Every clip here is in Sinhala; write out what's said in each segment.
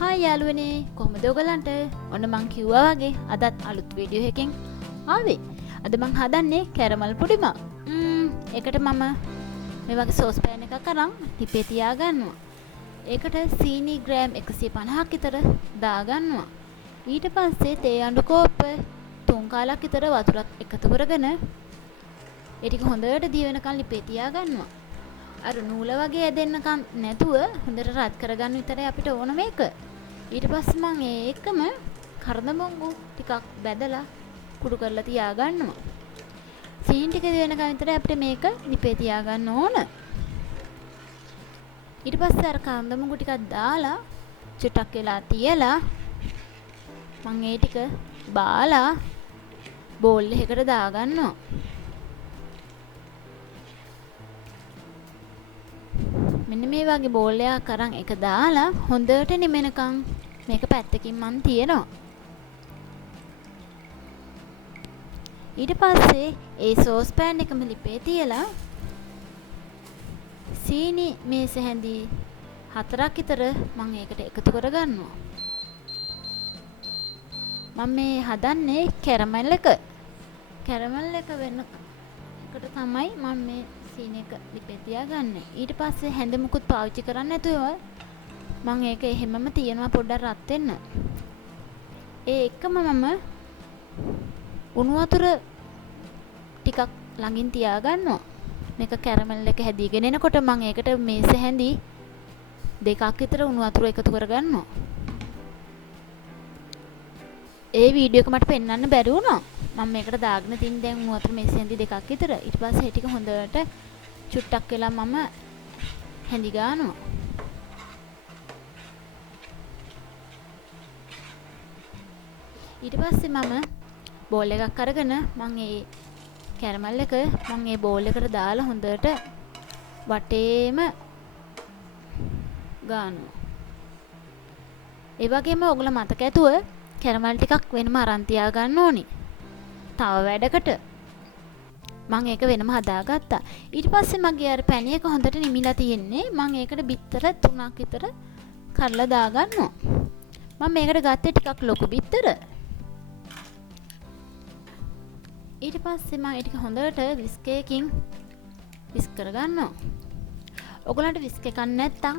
හායි යාළුවනේ කොහොමද ඔයගලන්ට? ඔන්න මං කිව්වා වගේ අදත් අලුත් වීඩියෝ එකකින් ආවේ. අද මං හදන්නේ කැරමල් පුඩිම. ඒකට මම මේ වගේ සෝස් පෑන් එකක් අරන් ටිපේ තියාගන්නවා. ඒකට සීනි ග්‍රෑම් 150ක් විතර දාගන්නවා. ඊට පස්සේ තේ අඬු කෝප්ප 3 කාලක් විතර වතුරත් එකතු කරගෙන ඒ ටික හොඳට දිය වෙනකන් ලිපේ තියාගන්නවා. අර නූල වගේ ඇදෙන්නකම් නැතුව හොඳට රත් කරගන්න විතරයි අපිට ඕන මේක. ඊට පස්සේ මම ඒකම කරදමංගු ටිකක් බැදලා කුඩු කරලා තියාගන්නවා. සීන් ටික දිය වෙනකම් විතරයි අපිට මේක ලිපේ තියාගන්න ඕන. ඊට පස්සේ අර කරදමංගු ටිකක් දාලා චුට්ටක් වෙලා තියලා මම ඒ ටික බාලා බෝල් එකකට දාගන්නවා. මෙන්න මේ වගේ බෝල් එකක් අරන් එක දාලා හොඳට නිමෙනකන් මේක පැත්තකින් මන් තියනවා. ඊට පස්සේ ඒ සෝස් පෑන් එකම ලිපේ තියලා සීනි මේස හැඳි 4ක් විතර මම ඒකට එකතු කරගන්නවා. මම මේ හදන්නේ කැරමල් එක. කැරමල් එක වෙන එකට තමයි මම මේ සීනි එක ලිපේ තියාගන්නේ. ඊට පස්සේ හැඳ මුකුත් පාවිච්චි කරන්නේ නැතුව මම ඒක එහෙමම තියනවා පොඩ්ඩක් රත් වෙන්න. ඒ එකම මම උණු වතුර ටිකක් ළඟින් තියාගන්නවා. මේක කැරමල් එක හැදීගෙන එනකොට මම ඒකට මේස හැඳි 2ක් විතර උණු වතුර එකතු කරගන්නවා. ඒ වීඩියෝ එක මට පෙන්වන්න බැරි වුණා. මම මේකට දාගෙන තින් දැන් උණු වතුර මේස හැඳි 2ක් විතර. ඊට පස්සේ ඒ ටික හොඳට චුට්ටක් වෙලා මම හැඳි ගන්නවා. ඊට පස්සේ මම බෝල් එකක් අරගෙන මම ඒ කැරමල් එක මම ඒ බෝල් එකට දාලා හොඳට වටේම ගන්නවා. ඒ වගේම ඔයගොල්ලෝ මතක ඇතුව කැරමල් ටිකක් වෙනම අරන් තියා ගන්න ඕනි. තව වැඩකට මම ඒක වෙනම හදාගත්තා. ඊට පස්සේ මගේ අර පැණි එක හොඳට නිමිලා තියෙන්නේ. මම ඒකට බිත්තර 3ක් විතර කරලා දාගන්නවා. මම මේකට ගත්තේ ටිකක් ලොකු බිත්තර. ඊට පස්සේ මම ඒ ටික හොඳට විස්කේකින් විස් කරගන්නවා. ඔයගලන්ට විස්ක එකක් නැත්තම්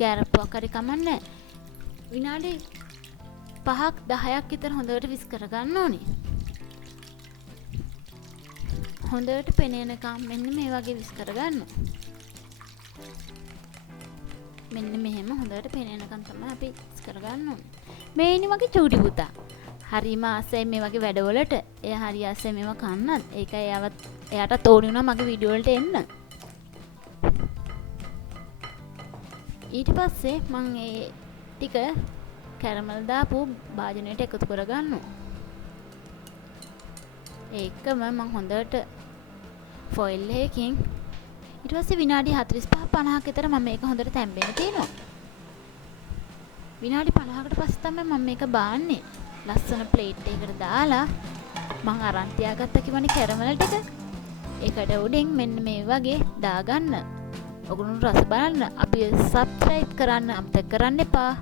ගෑරප්පුවක් හරි කමන්නේ. විනාඩි 5ක් 10ක් විතර හොඳට විස් කරගන්න ඕනේ. හොඳට පෙනෙනකම් මෙන්න මේ වගේ විස් කරගන්න. මෙන්න මෙහෙම හොඳට පෙනෙනකම් තමයි අපි විස් කරගන්න ඕනේ. මේ ඉන්නේ මගේ චූටි පුතා. හරිම ආසයි මේ වගේ වැඩවලට. එයා හරි ආසයි මේවා කන්නත්. ඒකයි එයාට ඕනි වුණා මගේ වීඩියෝ වලට එන්න. ඊට පස්සේ මම ඒ ටික කැරමල් දාපු භාජනයට එකතු කරගන්නවා. ඒකම මම හොඳට ෆොයිල් එකකින් ඊට පස්සේ විනාඩි 45 50ක විතර මම මේක හොඳට තැම්බෙන්න තියනවා. විනාඩි 50කට පස්සේ තමයි මම මේක බාන්නේ. ලස්සන ප්ලේට් එකකට දාලා මම අරන් තියාගත්ත කිව්වනේ කැරමල් ටික. ඒකට උඩින් මෙන්න මේ වගේ දාගන්න. ඔගොල්ලෝ රස බලන්න. අපි සබ්ස්ක්‍රයිබ් කරන්න අමතක කරන්න එපා.